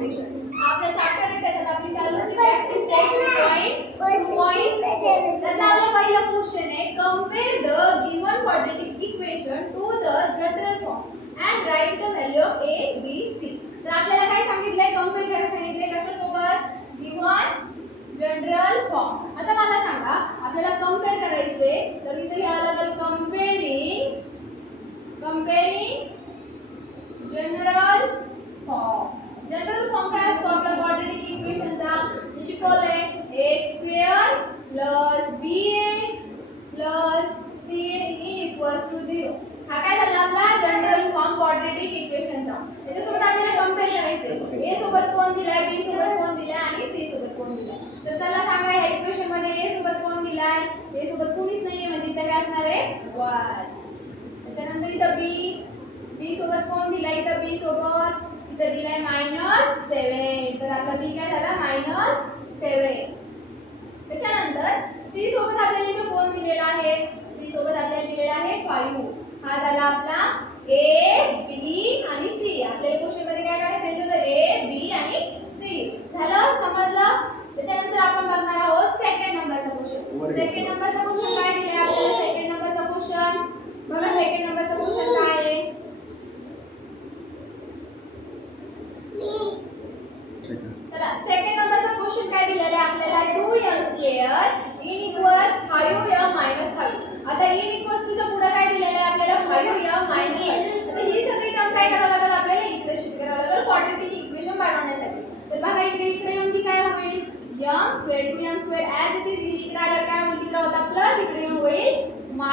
Equation. आपल्या chapter आहे त्याच्यात आपली चालू होती प्रॅक्टिस सेट पॉइंट. त्याचा आपला पहिला क्वेश्चन आहे compare the given quadratic equation to the general form and write the value of A B C. तर आपल्याला काय सांगितलंय कंपेअर करायला सांगितलंय कशासोबत गिवन जनरल फॉर्म. आता मला सांगा आपल्याला कंपेअर करायचे तर इथे घ्यावं लागेल कंपेअरिंग जनरल फॉर्म. जनरल फॉर्म काय असतो आपल्या क्वाड्रॅटिक इक्वेशनचा शिकवलंय a² + bx + c = 0. हा काय झाला आपला जनरल फॉर्म क्वाड्रॅटिक इक्वेशनचा. त्याच्यासोबत आपल्याला कंपेअर करायचे a सोबत कोण दिलाय, b सोबत कोण दिलाय आणि c सोबत कोण दिलाय. तर चला सांगा या इक्वेशन मध्ये a सोबत कोण दिलाय, a सोबत कोणीच नाहीये म्हणजे इथे काय असणार आहे 1. त्याच्यानंतर इथं b सोबत कोण दिलाय, इथं b सोबत इथं दिलाय -7. तर आपला b काय झाला -7. त्याच्यानंतर c सोबत आपल्याला इथं कोण दिलेला आहे, c सोबत आपल्याला दिलेला आहे 5. हा झाला आपला a b आणि c. आपल्या क्वेश्चन मध्ये काय करायचं होतं a b आणि c. झालं समजलं. त्याच्यानंतर आपण बघणार आहोत सेकंड नंबरचा क्वेश्चन. सेकंड नंबरचा क्वेश्चन काय दिलाय आपल्याला, सेकंड नंबरचा क्वेश्चन बघा. सेकंड नंबरचा क्वेश्चन काय आहे चला सेकंड नंबरचा क्वेश्चन काय दिलेला आहे आपल्याला 2m² in equals 5m - 5. आता in equals to च्या पुढे काय दिलेलं आहे आपल्याला 5m - 5. आता ही सगळी टर्म काय करावं लागेल आपल्याला इकडे शिफ्ट करावं लागेल क्वाड्रॅटिक इक्वेशन बनवण्यासाठी. तर बघा इकडे येऊन ती काय होईल m² 2m² as it is. इकडे आल्यावर काय होईल, तिकडे होता प्लस, इकडे येऊन होईल -m.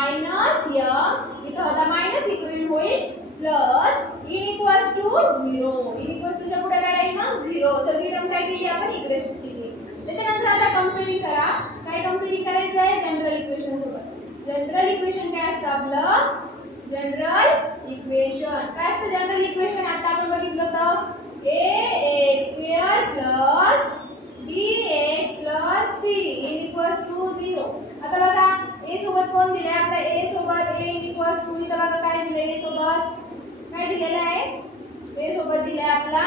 इथं होता मायनस, इकडे येऊन होईल plus. in equals to 0. in equals to च्या पुढे काय राहील मग 0. सगळी टर्म काय केली आपण इकडे शिफ्ट केली. त्याच्यानंतर आता कंपेअरिंग करा. काय कंपेअरिंग करायचं आहे जनरल इक्वेशन सोबत. जनरल इक्वेशन काय असतं आपलं, जनरल इक्वेशन काय असतं जनरल इक्वेशन. आता आपण बघितलं होतं ax² + bx + c = 0. आता बघा a सोबत कोण दिले आपल्या a सोबत a = इथं बघा काय दिले a सोबत काय दिलेलं आहे, a सोबत दिलाय आपला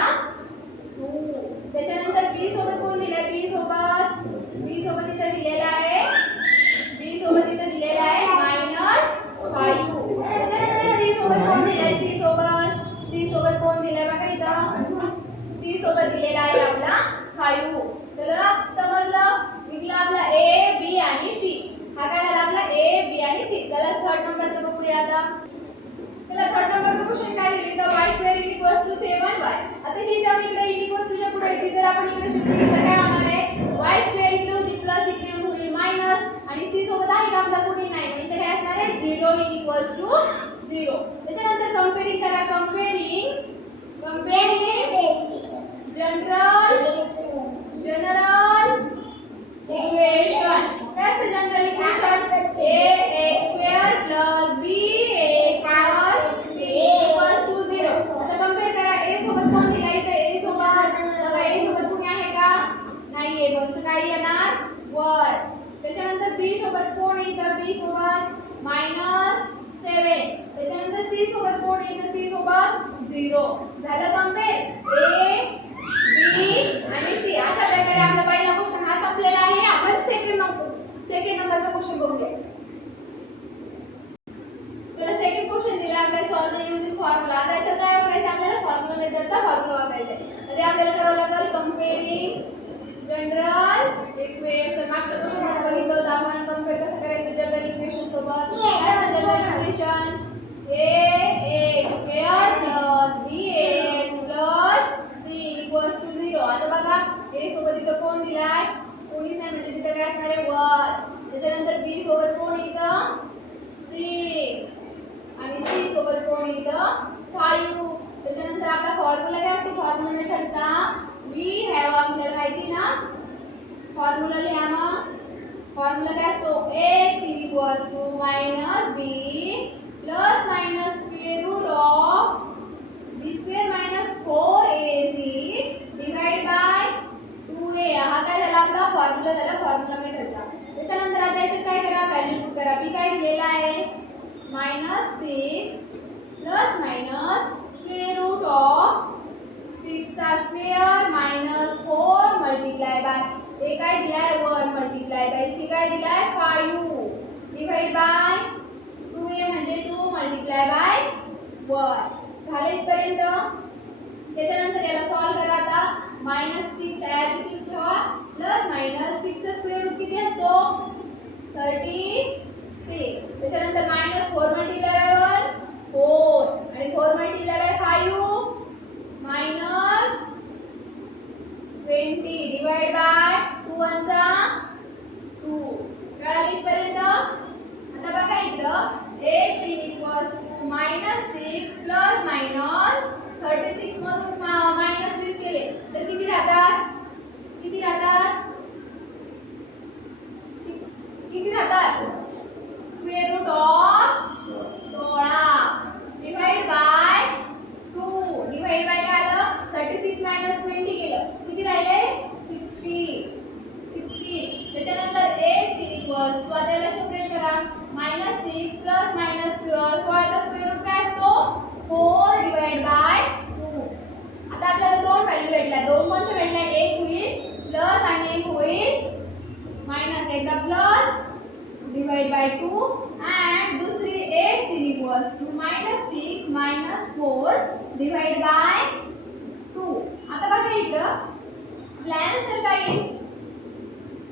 2. त्याच्यानंतर b सोबत कोण दिलाय, b सोबत इथं दिलेला आहे b सोबत इथं दिलेला आहे -5. त्याच्यानंतर c सोबत कोण दिलाय, c सोबत कोण दिलाय बघा इथं c सोबत दिलेला आहे आपला 5. चला समजलं. निघला आपला a b आणि c. हा काय झाला आपला a b आणि c. चला थर्ड नंबरचं बघूया आता. चला थर्ड नंबरचं क्वेश्चन काय दिले तर y² = 7y. आता ही टर्म इकडे = च्या पुढे येते तर आपण इकडे शिफ्ट केली तर काय होणार आहे y² इकडे होती प्लस, इकडे होईल मायनस आणि c सोबत आहे का आपला कोणी नाही मग इथे काय असणार आहे 0 = 0. त्याच्यानंतर कंपेअरिंग करा. कंपेअरिंग जनरल इक्वेशन. काय असतं general equation ax² + bx + c = 0. आता कंपेअर करा. a सोबत कोण दिला इथे a सोबत बघा a सोबत कोणी आहे का नाहीये मग तर काय येणार 1. त्याच्यानंतर b सोबत कोण येतं b सोबत -7. त्याच्यानंतर c सोबत कोण येतं c सोबत 0. झालं कंपेअर a b आणि c. अशा प्रकारे आपला पहिला क्वेश्चन हा संपलेला आहे. आपण सेकंड नंबरचा क्वेश्चन बघूया. तर सेकंड क्वेश्चन दिला आपल्याला सॉल्व्ह युजिंग फॉर्म्युला. आता याच्यात काय वापरायचं आपल्याला फॉर्म्युला मेथडचा फॉर्म्युला वापरायचा आहे. ते आपल्याला करावं लागेल कंपेअरिंग जनरल इक्वेशन. मागच्या क्वेश्चन मध्ये बघितलं होतं आपण कंपेअर कसं करायचं जनरल इक्वेशन सोबत. काय general equation ax² + bx + c = 0. आता बघा a सोबत इथं कोण दिलाय कोणीच नाही म्हणजे तिथं काय असणार आहे 1. त्याच्यानंतर b सोबत कोण इथं 6 आणि c सोबत कोण इथं 5. त्याच्यानंतर आपला फॉर्म्युला काय असतो फॉर्म्युला मेथडचा वी हॅव आपल्याला माहिती ना. फॉर्म्युला लिहा मग. फॉर्म्युला काय असतो x = -b ± b² - 4ac / 2a. हा काय झाला आपला फॉर्म्युला झाला फॉर्म्युला मेथडचा. त्याच्यानंतर आता याच्यात काय करा व्हॅल्यू पुट करा. b काय दिलेला आहे -6 ± 6 चा स्क्वेअर काय दिलाय 1 मल्टिप्लाय बाय सी काय दिलाय 5 डिवाइड बाय 2a म्हणजे 2 मल्टिप्लाय बाय 1 झाले इथपर्यंत. त्याच्यानंतर याला सॉल्व करा आता. -6 ॲज इट इज ठेवा प्लस मायनस 6 चा स्क्वेअर रूट किती असतो 36. त्याच्यानंतर -4 मल्टिप्लाय बाय 1 4 आणि 4 मल्टिप्लाय बाय 5 -20 डिवाइड बाय 2 1 चा 2. कळालं इथपर्यंत. आता बघा इकडं x equals to -6 plus minus 36 मधून -20 केले तर किती राहतात 6 किती राहतात square root of 16 divide by 2 divide by काय आलं 36 -20 केलं किती राहिले 60. त्याच्यानंतर x इक्वल्स टू आता याला सेपरेट करा -6 प्लस मायनस 16 चा स्क्वेअर रूट काय असतो 4 डिवाइड बाय 2. आता आपल्याला दोन व्हॅल्यू भेटल्या दोन कोणते भेटल्या एक होईल प्लस आणि एक होईल मायनस. एकदा प्लस डिवाइड बाय 2 and दुसरी x equals to -6 -4 divide by 2. आता बघा इकडं आपला आन्सर काय येईल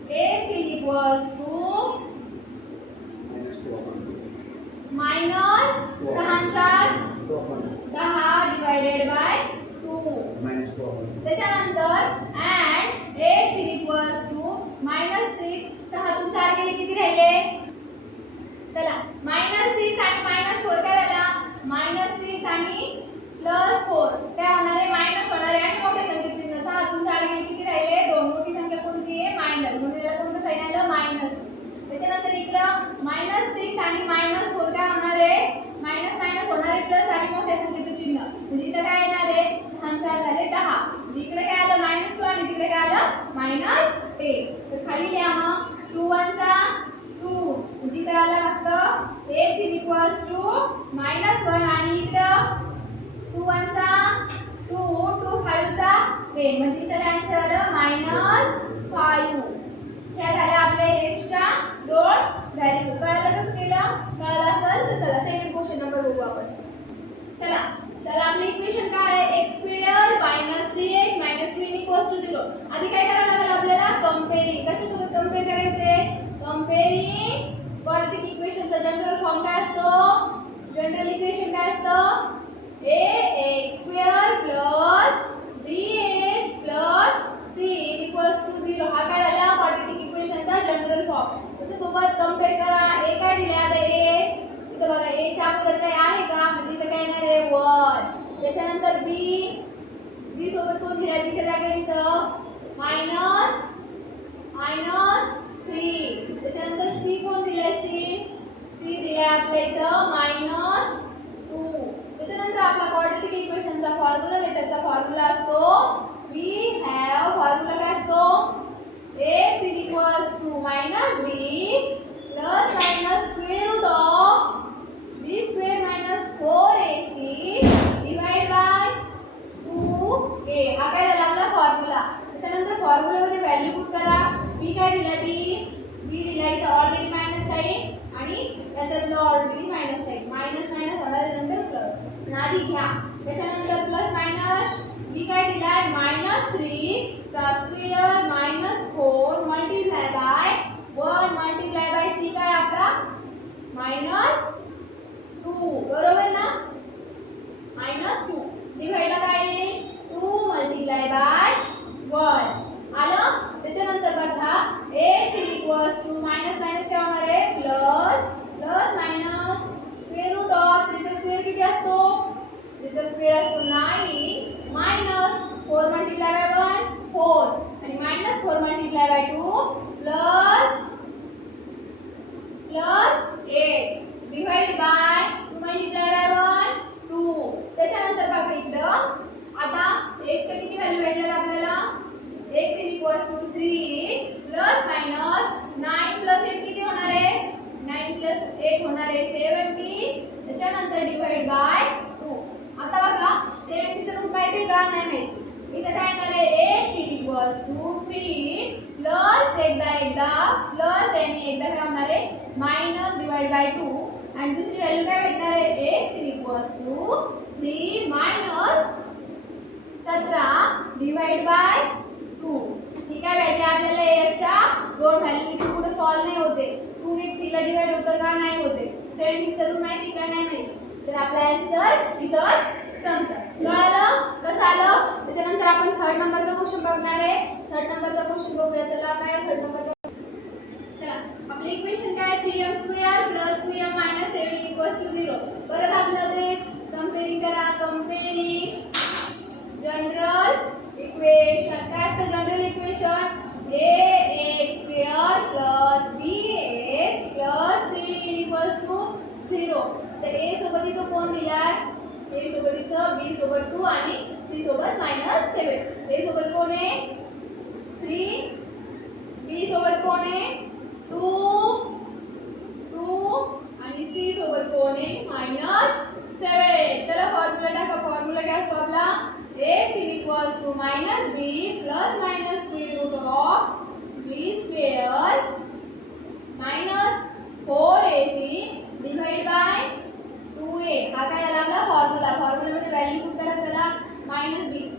x equals to -6 divided by 2. त्याच्यानंतर and x इक्वल्स टू -6 6 तून 4 गेले किती राहिले चला -6 आणि -4 काय झाला -6 आणि +4 काय होणार आहे मायनस होणार आहे आणि मोठे संख्येचे चिन्ह 6 तून 4 गेले किती राहिले दोन मोठी संख्या कोणती आहे मायनस म्हणून याला कोणतं साइन आलं मायनस. त्याच्यानंतर इकडं -6 आणि -4 काय होणार आहे मायनस होणार आहे प्लस आणि मोठ्या संख्येचे चिन्ह म्हणजे इथं काय येणार आहे 6 4 झाले 10 म्हणजे इकडे काय आलं -2 आणि तिकडे काय आलं -8. तर खाली लिहा मग 2 1 चा 2 म्हणजे इथं आलं फक्त x इक्वल्स टू -1 आणि इथं 2 1 चा 2 2 5 चा 10 म्हणजे इथं आन्सर आलं -5. ह्या झाल्या आपल्या x च्या दोन व्हॅल्यू. कळालं कसं केलं कळालं असेल तर चला सेकंड क्वेश्चन नंबर बघू आपण. चला आपलं इक्वेशन काय आहे x² - 3x - 2 0. आधी काय करावं लागेल आपल्याला कंपेअरिंग. कशासोबत कंपेअर करायचे कंपेअरिंग क्वाड्रॅटिक इक्वेशनचा जनरल फॉर्म काय असतो जनरल इक्वेशन काय असतं ax² + bx + c = 0. हा काय झाला क्वाड्रॅटिक इक्वेशनचा जनरल फॉर्म. त्याच्यासोबत कंपेअर करा a काय दिले आता a इथं बघा a च्या अगोदर काय आहे का म्हणजे इथं काय येणार आहे 1. त्याच्यानंतर b सोबत कोण दिलाय b च्या जागेवर इथं -3. त्याच्यानंतर c कोण दिलाय c दिलाय आपल्या इथं -2. त्याच्यानंतर आपला क्वाड्रॅटिक इक्वेशनचा फॉर्म्युला मेथडचा फॉर्म्युला असतो वी हॅव फॉर्म्युला काय असतो x equals to -b plus minus square root of b square minus 4ac divide by 2a. हा काय झाला आपला फॉर्म्युला. त्याच्यानंतर फॉर्म्युलामध्ये व्हॅल्यू पुट करा. b काय दिला b दिला इथं ऑलरेडी मायनस साइन आणि त्याच्यातलं ऑलरेडी मायनस साइन मायनस होणार आहे नंतर प्लस आधी घ्या. त्याच्यानंतर प्लस मायनस b काय दिलाय -3 चा square -4 multiply by 1 multiply by c काय आपला -2 बरोबर ना -2 डिवाइड ला काय येईल 2 मल्टिप्लाय बाय 1 आलं. त्याच्यानंतर बघा x इक्वल्स टू मायनस काय होणार आहे plus minus square root of 3 चा स्क्वेअर किती असतो 3 चा स्क्वेअर असतो 9 मायनस 4 मल्टिप्लाय बाय 1 4 आणि minus 4 multiply by 2 plus 8 divide by 2 multiply by 1 2. त्याच्यानंतर बघा इकडं आता x च्या किती व्हॅल्यू भेटल्या आपल्याला x equals to 3 plus minus 9 plus 8 किती होणार आहे 9 प्लस 8 होणार आहे 70. त्याच्यानंतर डिवाइड बाय 2. आता बघा 70 चा रूट माहिती आहे का नाही माहिती. इथे काय येणार आहे x equals to 3 plus plus एकदा प्लस आणि एकदा काय होणार आहे मायनस डिवाइड बाय 2 आणि दुसरी व्हॅल्यू काय भेटणार आहे x equals to 3 minus 17 divide by 2. ठीक आहे भेटले आपल्याला x च्या दोन व्हॅल्यू इथे पुढे सॉल्व नाही होते 2 ने 3 ला डिवाइड होतं का नाही होते 17 चं रूट माहिती का नाही माहिती तर आपला आन्सर इथंच संपतं. कळालं कसं आलं. त्याच्यानंतर आपण थर्ड नंबरचा क्वेश्चन बघणार आहे. थर्ड नंबरचा क्वेश्चन बघूया. चला काय थर्ड नंबरचा चला आपले इक्वेशन काय 3m² + 2m - 7 = 0. परत आपल्याला ते कंपेअरिंग करा. कंपेअरिंग जनरल इक्वेशन काय असतं general equation ax² + bx + c = 0. आता a सोबत इथं कोण दिलाय a सोबत इथं b सोबत 2 आणि c सोबत -7. a सोबत कोण आहे 3 b सोबत कोण आहे 2 आणि c सोबत कोण आहे -7. चला फॉर्म्युला टाका. फॉर्म्युला काय असतो आपला x = -b + -√b² -4ac divide by 2a. हा काय आला आपला फॉर्म्युला. फॉर्म्युलामध्ये व्हॅल्यू पुट करा. चला -b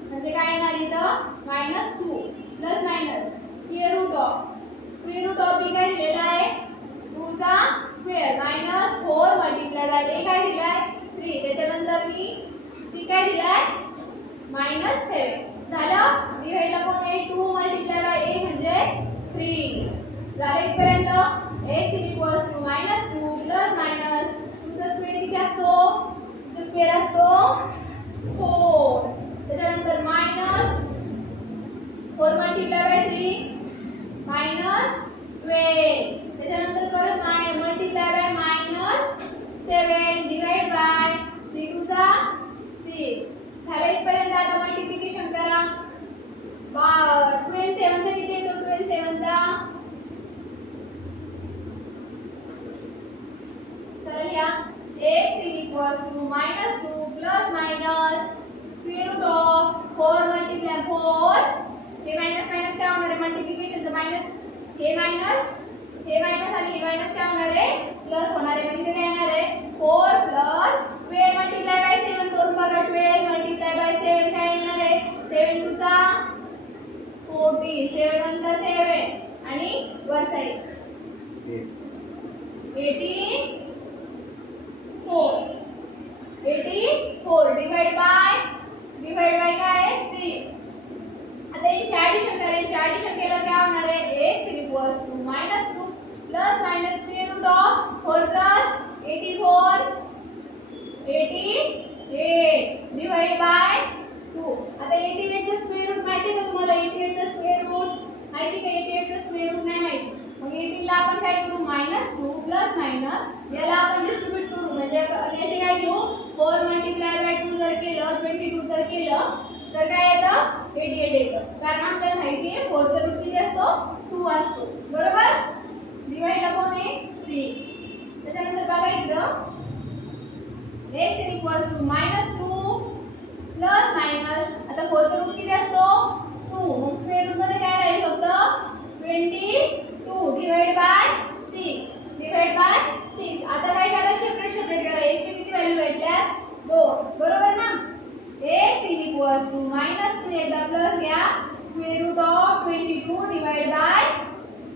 म्हणजे काय येणार इथं -2 plus minus square root of b काय दिलेला आहे 2 चा स्क्वेअर -4 मल्टिप्लाय बाय a काय दिलाय 3. त्याच्यानंतर मी c काय दिलाय -7. झालं. डिवाइड ला कोण आहे 2 मल्टिप्लाय बाय a म्हणजे 3. झालं इथपर्यंत. x = -2 प्लस मायनस 2 चा स्क्वेअर किती असतो 2 चा स्क्वेअर असतो 4. त्याच्यानंतर -4 मल्टिप्लाय बाय 3 -12. त्याच्यानंतर परत मल्टिप्लाय बाय -7 डिवाइड बाय 3 2 चा 6. झालं इथपर्यंत. आता मल्टिप्लिकेशन करा. 12 7 चा किती येतो 12 7 चा चला लिहा x = -2 plus minus square root of 4 multiply 4 हे मायनस मायनस काय होणार आहे मल्टिप्लिकेशनचं मायनस हे मायनस आणि हे मायनस काय होणार आहे प्लस होणार आहे म्हणजे काय येणार आहे 4 प्लस 12 मल्टिप्लाय बाय 7 करून बघा 12 मल्टिप्लाय बाय 7 काय येणार आहे 7 2 चा 14 7 1 चा 7 आणि वरचा 84 डिवाइड बाय काय आहे 6. आता याची ऍडिशन करायची. ऍडिशन केलं काय होणार आहे x = -2 plus minus square root of 4 plus 84 88 divide by 2. आता 88 चा स्क्वेअर रूट माहिती का तुम्हाला 88 चा स्क्वेअर रूट माहिती का 88 चा स्क्वेअर रूट नाही माहिती. मग 18 ला आपण काय करू -2 प्लस मायनस याला आपण डिस्ट्रीब्यूट करू म्हणजे याचे काय घेऊ 4 मल्टिप्लाय बाय 2 जर केलं 22 जर केलं तर काय येतं 88 येतं. कारण आपल्याला माहिती आहे 4 चा रूट किती असतो 2 असतो बरोबर. डिवाइड ला कोण आहे 6. त्याच्यानंतर बघा इथं x = -2 प्लस मायनस आता 4 चा रूट किती असतो 2 मग स्क्वेअर रूट मध्ये काय राहील फक्त 22 डिवाइड बाय 6 आता काय करा सेपरेट करा. x ची किती व्हॅल्यू भेटल्या 2 बरोबर ना. x = -2 एकदा प्लस घ्या square root of 22 divide by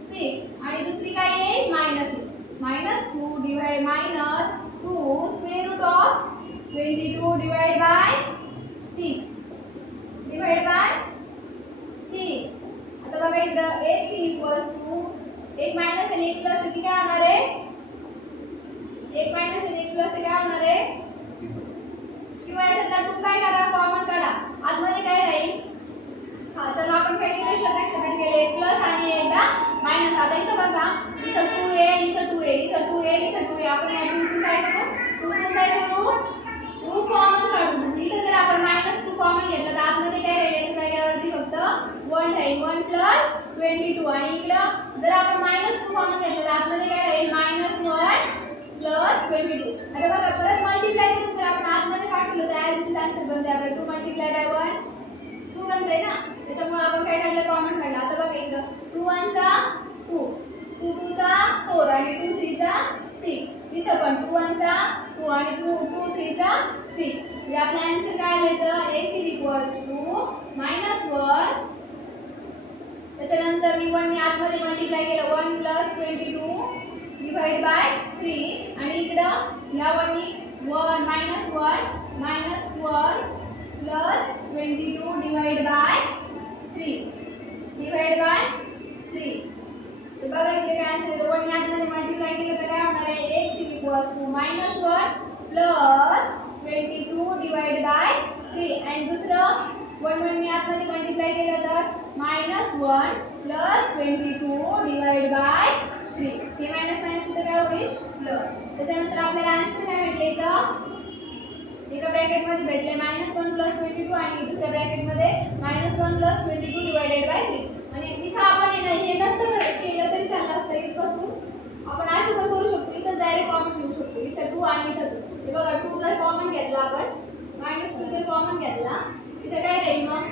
6 आणि दुसरी काय आहे -2 divide -2 square root of 22 divide by 6 आता बघा इकडं x = 1 मायनस आणि 1 प्लस किती काय होणार आहे 1 मायनस आणि 1 प्लस काय होणार आहे किंवा याच्यातला 2 काय करा कॉमन काढा आतमध्ये काय राहील. हा चला आपण काय केलं सेपरेट केले 1 प्लस आणि एकदा मायनस. आता इथं बघा इथं 2 आहे इथं 2 आहे इथं 2 आहे इथं 2 आहे. आपण या 2 काय करू 2 कॉमन काढू म्हणजे इथं जर आपण -2 कॉमन घेतलं तर आतमध्ये काय राहील याच्या जागेवरती फक्त 1 राहील 1 प्लस 22 आणि इकडं जर आपण -2 कॉमन घेतलं तर आतमध्ये काय राहील -1 प्लस 22. आता बघा परत मल्टिप्लाय करून जर आपण आतमध्ये पाठवलं तर ॲज इट इज आन्सर बनते आपला 2 मल्टिप्लाय बाय 1 2 बनतंय ना, त्याच्यामुळे आपण काय काढलं कॉमन काढलं. आता बघा इकडं 2 1 चा 2, 2 2 चा 4 आणि 2 3 चा 6. इथं पण 2 1 चा 2 आणि 2 3 चा 6. म्हणजे आपला आन्सर काय आलं तर x -1. त्याच्यानंतर मी 1 ने आतमध्ये मल्टिप्लाय केलं 1 + 22 डिवाइड बाय 3 आणि इकडं या 1 ने 1 + 22 डिवाइड बाय 3 तर बघा इथे काय आन्सर येतो. 1 ने आतमध्ये मल्टिप्लाय केलं तर काय होणार आहे x -1 + 22 डिवाइड बाय 3 आणि दुसरं 1 ने आतमध्ये मल्टिप्लाय केलं तर -1 + 22 डिवाइड बाय 3. हे मायनस इथं काय होईल प्लस. त्याच्यानंतर आपल्याला आन्सर काय भेटले इथं एका ब्रॅकेटमध्ये भेटले -1 + 22 आणि दुसऱ्या ब्रॅकेटमध्ये -1 + 22 डिवाइडेड बाय 3. आणि इथं आपण हे नसतं केलं तरी चाललं असतं. इथपासून आपण असं पण करू शकतो. इथं डायरेक्ट कॉमन घेऊ शकतो. इथं 2 आणि इथं 2. हे बघा 2 जर कॉमन घेतला आपण -2 जर कॉमन घेतला इथं काय राहील मग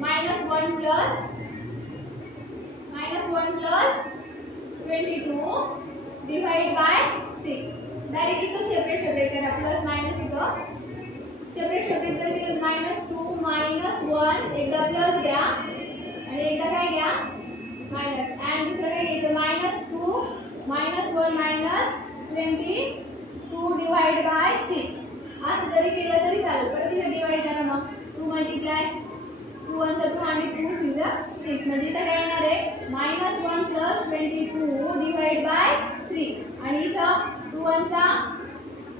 -1 + 22 डिवाइड बाय 6. डायरेक्ट इथं सेपरेट करा प्लस मायनस इथं सेपरेट जर केलं -2 -1 एकदा प्लस घ्या आणि एकदा काय घ्या मायनस आणि दुसरं काय घ्यायचं -2 -1 -22 डिवाइड बाय 6. असं जरी केलं तरी चालेल. परत इथे डिवाइड करा मग 2 मल्टिप्लाय 2 1 चा 2 आणि 2 3 चा 6. म्हणजे इथं काय येणार आहे -1 + 22 डिवाइड बाय 3 आणि इथं 2 1 चा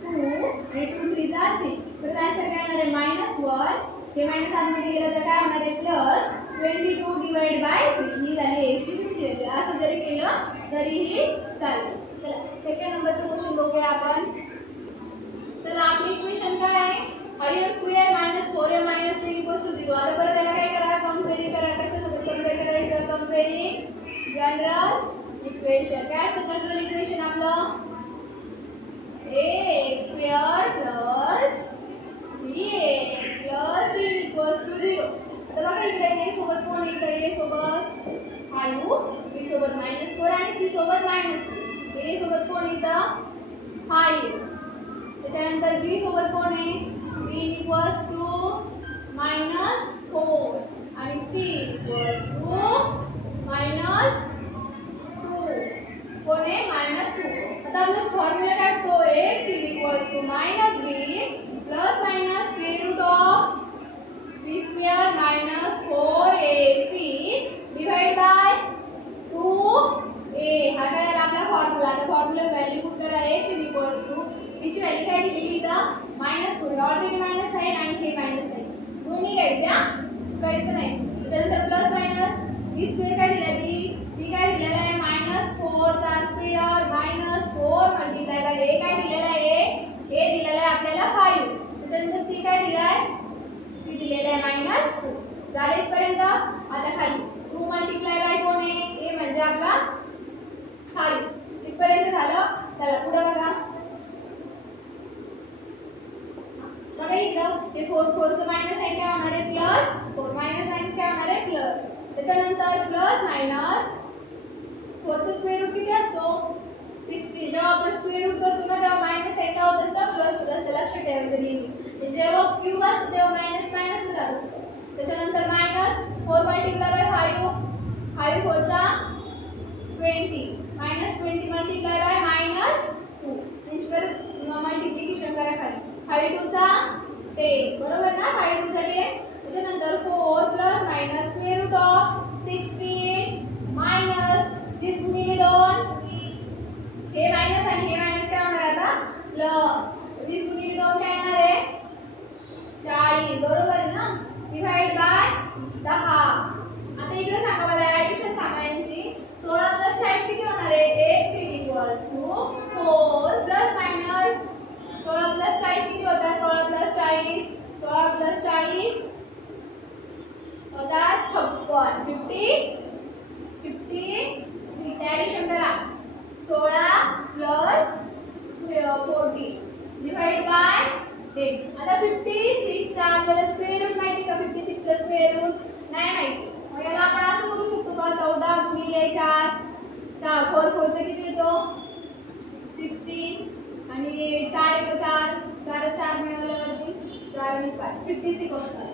2 आणि 2 3 चा 6. परत आन्सर काय येणार आहे -1 हे मायनस आतमध्ये गेलं तर काय होणार आहे +22 डिवाइड बाय 3. ही झाली x ची दुसरी व्हॅल्यू. असं जरी केलं तरीही चालेल. चला सेकंड नंबरचं क्वेश्चन बघूया आपण. चला आपली इक्वेशन काय आहे 5m² - 4m - 3 = 0. आता परत त्याला काय करा कंपेअर करा. कशासोबत कंपेअर करायचं कंपेअरिंग जनरल इक्वेशन. काय असतं जनरल इक्वेशन आपलं ax² + bx + c = 0. आता बघा इकडे a सोबत कोण येतं a सोबत 5 b सोबत -4 आणि c सोबत -3. a सोबत कोण येतं 5. त्याच्यानंतर b सोबत कोण आहे b = -4 आणि c = -2 कोण आहे -2. आता आपला फॉर्म्युला काय असतो x = -b ± √b² - 4ac divide by 2a. हा काय झाला आपला फॉर्म्युला. आता फॉर्म्युला व्हॅल्यू पुट करा x = b ची व्हॅल्यू काय दिलेली इथं -4. ऑलरेडी मायनस साइन आणि हे मायनस साइन दोन्ही घ्यायच्या चुकायचं नाही. त्यानंतर प्लस मायनस b स्क्वेअर काय दिला b काय दिलेला आहे -4 चा स्क्वेअर -4 मल्टिप्लाय बाय a काय दिलेला आहे a दिलेला आहे आपल्याला 5. त्याच्यानंतर c काय दिलाय c दिलेला आहे -2. झाले इथपर्यंत. आता खाली 2 मल्टिप्लाय बाय कोण आहे a म्हणजे आपला 5. इथपर्यंत झालं. चला पुढे बघा इथं ते 4 चं मायनस साइन काय होणार आहे +4 मायनस काय होणार आहे प्लस. त्याच्यानंतर प्लस मायनस 4 चा स्क्वेअर रूट किती असतो 60. जेव्हा आपण स्क्वेअर रूट करतो ना तेव्हा मायनस साइन काय होत असतं प्लस होत असतं. लक्षात ठेवायचं नेहमी. जेव्हा क्यूब असतो तेव्हा मायनस राहत असतं. त्याच्यानंतर -4 मल्टिप्लाय बाय 5 4 चा 20 -20 मल्टिप्लाय बाय -2. त्यांच्यावर मल्टिप्लिकेशन करा खाली 5 2 चा 10 बरोबर ना 5 2 चा 10. त्याच्यानंतर 4 plus minus square root of 16 minus 20 गुणिले 2 हे मायनस आणि हे मायनस काय होणार आता प्लस 20 गुणिले 2 काय येणार आहे 40 बरोबर ना डिवाइड बाय 10. आता इकडे सांगा मला ऍडिशन सांगा यांची 16 + 40 किती होणार आहे x = 4 प्लस मायनस 16 + 40 किती होता 16 + 40 होता 56 56 ऍडिशन करा 16 + 40 डिवाइड बाय 8. आता 56 चा आपल्याला स्क्वेअर रूट माहिती का 56 चा 4 4 किती येतो 60 आणि 4 येतो 4 4 मिळवल्यावरती 4 आणि 5 56 असतात.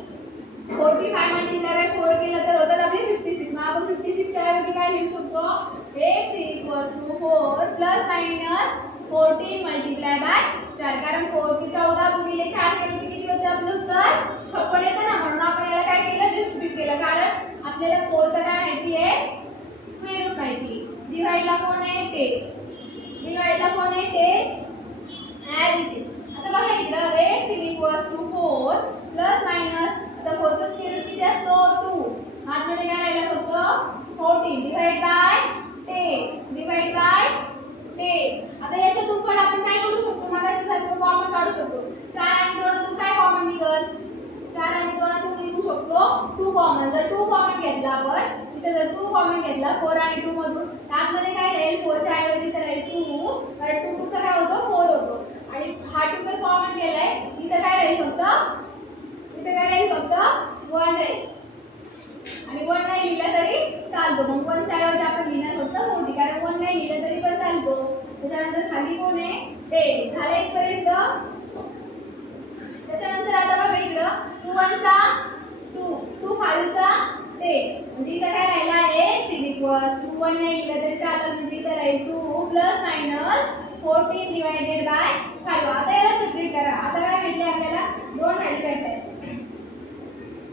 45 मल्टिप्लाय बाय 4 केलं तर होतात आपले 56. मग आपण 56 च्या ऐवजी काय लिहू शकतो x = 4 plus minus 14 multiply by 4 कारण 14 गुणिले 4 केलं तर किती होतं आपलं उत्तर 56 येतं ना. म्हणून आपण याला काय केलं डिस्ट्रीब्यूट केलं कारण आपल्याला 4 चं काय माहिती आहे स्क्वेअर रूट माहिती. डिवाइडला कोण आहे 10 डिवाइडला कोण आहे 10 ॲज इट इज. आता बघा इकडं x = 4 प्लस मायनस आता 4 चं स्क्वेअर रूट किती असतो 2 आतमध्ये काय राहिलं फक्त 14 डिवाइड बाय 10. आता याच्यातून पण आपण काय करू शकतो मगाच्या सारखं कॉमन काढू शकतो. 4 आणि 2 मधून काय कॉमन निघल 4 आणि 2 मधून निघू शकतो 2 कॉमन. जर 2 कॉमन घेतला आपण इथे जर 2 कॉमन घेतला 4 आणि 2 मधून त्यामध्ये काय राहील 4 च्या ऐवजी तर राहील 2 कारण 2 चा काय होतो 4 होतो आणि हा 2 जर कॉमन केलाय इथे काय राहील फक्त 1 राहील आणि 1 नाही लिहिलं तरी चालतो. मग 1 च्या ऐवजी आपण लिहिणार फक्त मोठी कारण 1 नाही लिहिलं तरी पण चालतो. त्याच्यानंतर खाली कोण आहे 10 झालं इथपर्यंत. त्याच्यानंतर आता बघा इकडं 2 1 चा 2 2 5 चा 10 म्हणजे इथं काय राहिला x = 1 नाही लिहिलं तरी चालेल म्हणजे इथं राहील 2 प्लस मायनस 14 डिवाइडेड बाय 5. आता याला सेपरेट करा. आता काय भेटले आपल्याला 2 व्हॅल्यू भेटतात.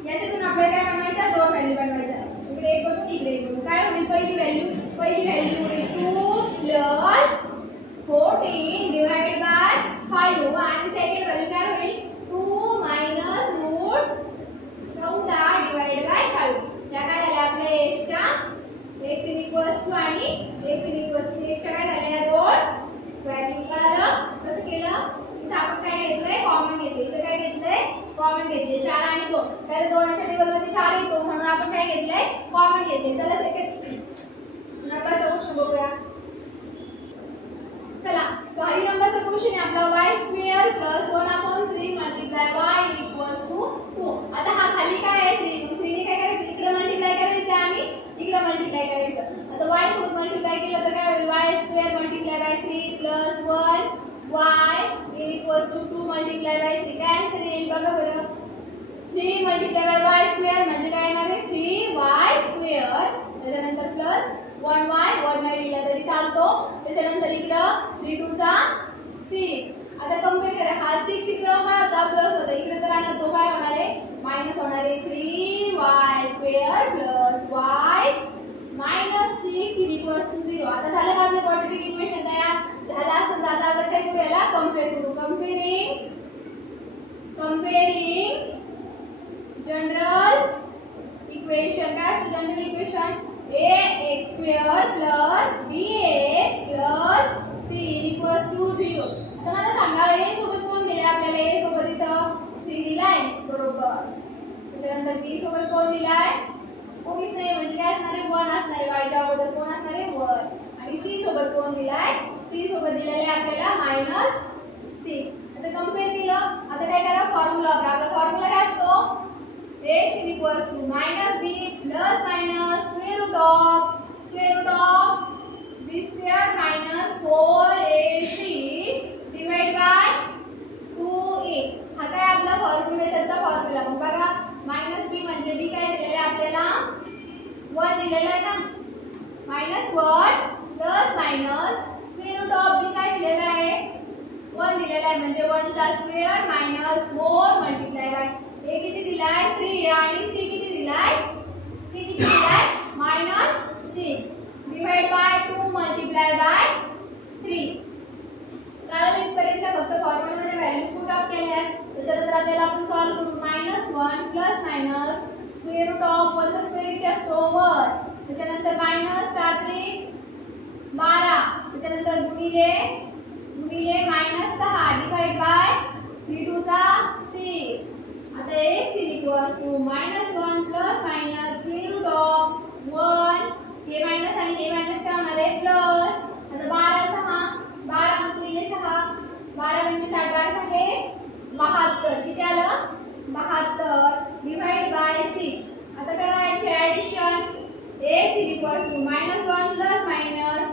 याच्यातून आपल्याला काय बनवायच्या 2 व्हॅल्यू बनवायच्या. इकडे एक बनवून इकडे एक बनवून काय होईल पहिली व्हॅल्यू होईल 2 प्लस 14 डिवाइड बाय 5 आणि सेकंड व्हॅल्यू काय होईल 2 मायनस रूट 14 डिवाइड बाय 5. या काय झाल्या आपल्या x च्या x = आणि x च्या काय झाल्या दोन व्हॅल्यू कळालं कसं केलं. इथं आपण काय घेतलंय कॉमन घेतले. इथं काय घेतलंय कॉमन घेतले 4 आणि 2 कारण 2 च्या टेबल मध्ये 4 येतो म्हणून आपण काय घेतलंय कॉमन घेतले. चला सेकंड नंबरचा क्वेश्चन बघूया. चला पहिला नंबरचा क्वेश्चन आहे आपला y² + 1/3 मल्टिप्लाय y = 2. आता हा खाली काय आहे 3 मग 3 ने काय करायचं इकडे मल्टिप्लाय करायचं आणि इकडे मल्टिप्लाय करायचं. आता y सोबत मल्टिप्लाय केलं तर काय होईल y² multiply by 3 plus 1 y = 2 multiply by 3 काय आन्सर येईल बघा बरं 3 मल्टिप्लाय बाय y² म्हणजे काय येणार आहे 3y². त्याच्यानंतर प्लस 1y 1 नाही लिहिला तरी चालतो. त्याच्यानंतर इकडं 3 2 चा 6. आता कंपेअर करा हा 6 इकडं काय होता प्लस होता इकडे जर आणला तो काय होणार आहे मायनस होणार आहे 3y² + y मायनस 6 = 0. आता झालं का आपलं क्वाड्रॅटिक इक्वेशन तयार झालं असं आता आपण काय करू याला कंपेअर करू. कंपेअरिंग जनरल इक्वेशन काय असतं general equation ax² + bx + c = 0. आता मला सांगा a सोबत कोण दिले आपल्याला a सोबत इथं c दिलाय बरोबर. त्याच्यानंतर b सोबत कोण दिलाय कोणीच नाही म्हणजे काय असणार आहे 1 असणार आहे. y च्या अगोदर कोण असणार आहे 1 आणि c सोबत कोण दिलाय c सोबत दिलेले आपल्याला -6. आता कंपेअर केलं आता काय करा फॉर्म्युला वापरा. आपला फॉर्म्युला काय असतो x = -b plus minus square root of b² - 4ac divide by 2a. हा काय आपला फॉर्म्युला त्याचा फॉर्म्युला. मग बघा -b म्हणजे b काय दिलेलं आहे आपल्याला 1 दिलेलं आहे ना -1 plus minus square root of b काय दिलेलं आहे 1 दिलेला आहे म्हणजे 1 चा square minus 4 multiply by a किती दिलाय 3 आणि c किती दिलाय -6 डिवाइड बाय 2 मल्टिप्लाय बाय 3. कारण इथपर्यंत फक्त फॉर्म्युलामध्ये व्हॅल्यूज पुट अप केल्या आहेत. त्याच्यानंतर आता याला आपण सॉल्व करू -1 plus minus square root of 1 चा स्क्वेअर किती असतो 1. त्याच्यानंतर -4 12 त्याच्यानंतर गुणिले -6 डिवाइड बाय 3 2 चा 6. आता x = -1 plus minus square root of 1 हे मायनस आणि हे मायनस काय होणार आहे प्लस. आता 12 गुणिले 6 12 म्हणजे 60 12 हे 72 किती आलं 72 डिवाइड बाय 6. आता करा याची addition x = -1 plus minus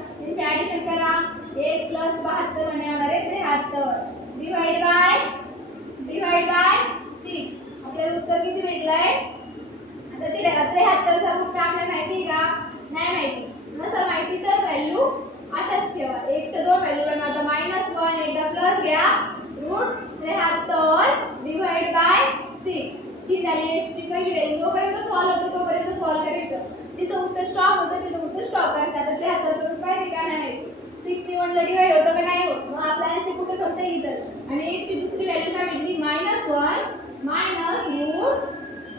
addition करा. 1 + 72 म्हणजे होणार आहे 73. Divide by 6. आपल्याला उत्तर किती भेटलंय? आता 73 चा रूट आपल्याला माहिती का? नाही माहिती. नसेल माहिती तर व्हॅल्यू अशाच ठेवा. x च्या दोन व्हॅल्यू बनवा. आता -1 एकदा प्लस घ्या. Route 73 divide by 6. ही झाली x ची पहिली व्हॅल्यू. जोपर्यंत सॉल्व्ह होतो तोपर्यंत सॉल्व्ह करायचं. जिथं उत्तर स्टॉप होतं तिथं उत्तर स्टॉप करायचं. आता 73 चा रूट पाहिजे का? नाही. 6 ने 1 ला डिवाइड होतं का? नाही होत. मग आपला आन्सर कुठे संपतं? इथं. आणि x ची दुसरी व्हॅल्यू काय भेटली? -1 मायनस रूट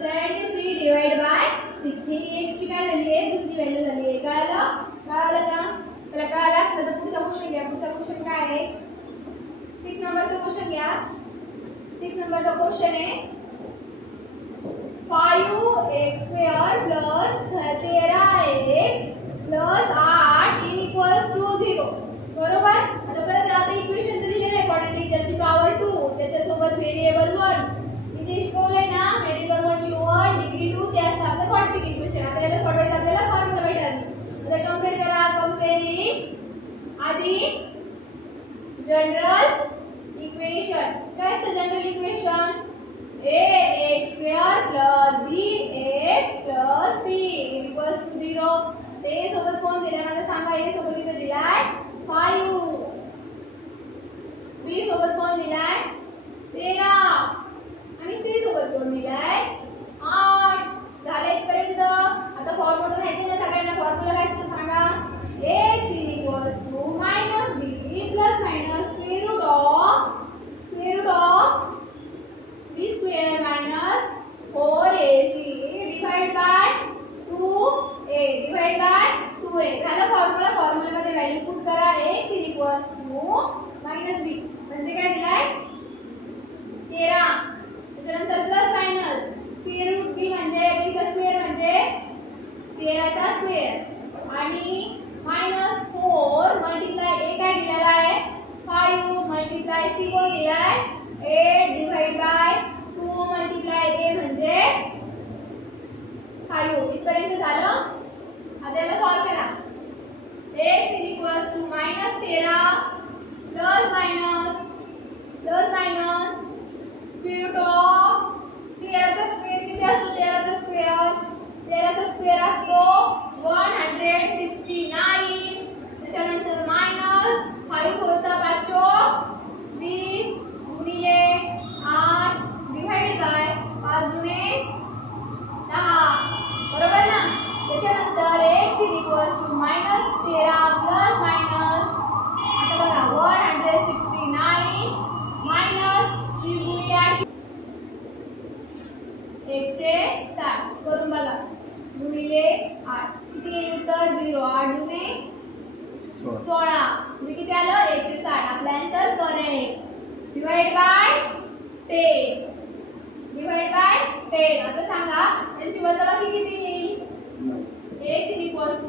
73 डिवाइड बाय 6. ही x ची काय झाली आहे? दुसरी व्हॅल्यू झाली आहे. कळालं का? त्याला कळालं असलं तर पुढचा क्वेश्चन घ्या. पुढचा क्वेश्चन काय आहे? 6 नंबरचा क्वेश्चन घ्या. 6 नंबरचा क्वेश्चन आहे 5x² प्लस 13x प्लस 8 = 0. बरोबर? आता परत आता इक्वेशन दिलेलं आहे क्वाड्रॅटिक ज्याची पॉवर 2 त्याच्यासोबत व्हेरिएबल 1. इथे शिकवलंय ना व्हेरिएबल 1 u1 डिग्री 2 ते असतं आपलं क्वाड्रॅटिक इक्वेशन. आता याला सोडवायचं आपल्याला फॉर्म्युला भेटेल. आता कंपेअर करा. कंपेअरिंग आधी जनरल इक्वेशन. काय असतं general equation? ax² plus bx plus c = 0. ते सोबत कोण दिलाय मला सांगा? a सोबत इथे दिलाय 5. b सोबत कोण दिलाय? 13. आणि c सोबत कोण दिलाय? 8. झाले इथपर्यंत. आता फॉर्म्युला माहिती ना सगळ्यांना? फॉर्म्युला काय असतो सांगा? x = -b plus minus square root of b² minus 4ac divide by 2a झालं फॉर्म्युला. फॉर्म्युलामध्ये व्हॅल्यू पुट करा. x = -b म्हणजे काय दिलाय? 13. त्याच्यानंतर plus minus square root b म्हणजे b चा स्क्वेअर म्हणजे 13 चा स्क्वेअर आणि मायनस 4 मल्टिप्लाय a काय दिलेला आहे? 5 मल्टिप्लाय c कोण दिलाय? 8 डिवाइड बाय 2 मल्टिप्लाय a म्हणजे 5. इथपर्यंत झालं. आता याला सॉल्व करा. x = -13 plus minus square root of 13 चा स्क्वेअर किती असतो? 13 चा स्क्वेअर असतो 169. त्याच्यानंतर मायनस 5 होता 5 20 गुणिले 8 डिवाइड बाय 5 दुने 10. बरोबर ना? त्याच्यानंतर x = -13 प्लस मायनस आता बघा 169 मायनस 20 गुणिले 8 160 करून बघा. गुणिले 8 किती येईल उत्तर? 0. 8 दुने 16 म्हणजे किती आलं? 160. आपला आन्सर करेक्ट. Divide by 10. आता सांगा यांची वजाबाकी किती येईल? x =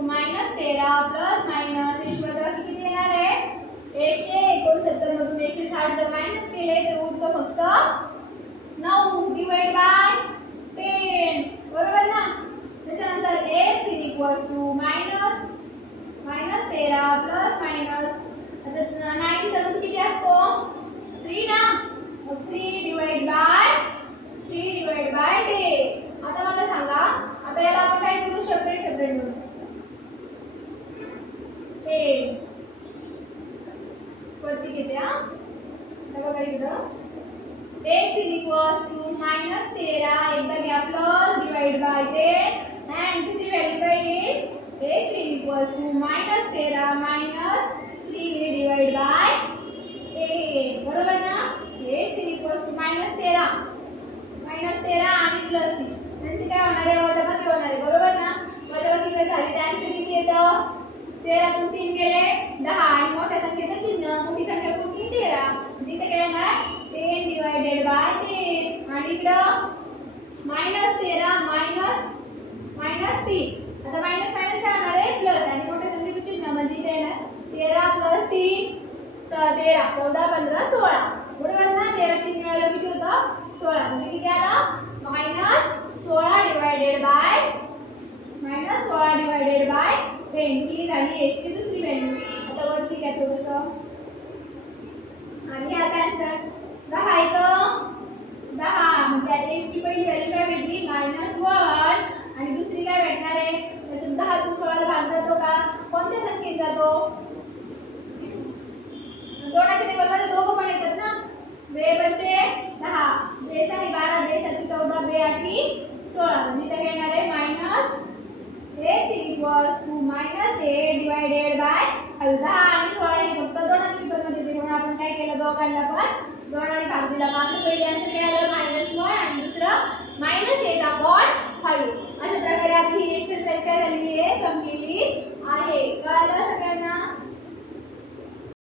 -13 प्लस मायनस यांची वजाबाकी किती येणार आहे? 169 मधून 160 जर मायनस केले तर उरतं फक्त 9 डिवाइड बाय 10. बरोबर ना? त्याच्यानंतर x = -13 प्लस मायनस आता 9 चा रूट किती असतो? 3 ना. मग 3 डिवाइड बाय 10. आता मला सांगा आता याला आपण काय करू? सेपरेट करू. 10 वरती घेते. आता बघा इकडं x -13 एकदा घ्या प्लस डिवाइड बाय 10 and दुसरी व्हॅल्यू काय येईल? x -13 minus 3 divide by 10. बरोबर ना? x -13 आणि प्लस 3 यांची काय होणार आहे? वजाबाकी होणार आहे. बरोबर ना? वजाबाकी जर झाली तर आन्सर किती येतं? 13 तून 3 गेले 10 आणि मोठ्या संख्येचं चिन्ह मोठी संख्या कोणती? 13 म्हणजे इथे काय येणार? 10 डिवाइडेड बाय 10 आणि इकडं -13 मायनस 3. आता मायनस काय होणार आहे? प्लस आणि मोठ्या संख्येचं चिन्ह म्हणजे इथे येणार 13 प्लस 3 13 14 15 16. बरोबर ना? 13 3 मिळालं किती होतं? 16 म्हणजे किती आलं? -16 डिवाइडेड बाय 10 ही झाली x ची दुसरी व्हॅल्यू. आता थोडंसं. आणि आता आन्सर 10 आहे का? 10 म्हणजे आता x ची पहिली व्हॅल्यू काय भेटली -1 आणि दुसरी काय भेटणार आहे त्याच्यात 10 तून 16 ला भाग जातो का? कोणत्या संख्येत जातो? दोनाच्या टेबलमध्ये दोघं पण येतात ना. बे बचे 10 बे 6 12 बे 7 14 बे 8 16 म्हणजे इथे येणार आहे x equals to -8 divided by 10 आणि 16 हे फक्त दोनाच्या टेबलमध्ये येते म्हणून आपण काय केलं दोघांना पण 2 आणि भाग दिला. मग आपलं पहिलं आन्सर काय आलं -1 आणि दुसरं -8/5. अशा प्रकारे आपली ही एक्सरसाइज काय झालेली आहे संपलेली आहे. कळालं सगळ्यांना?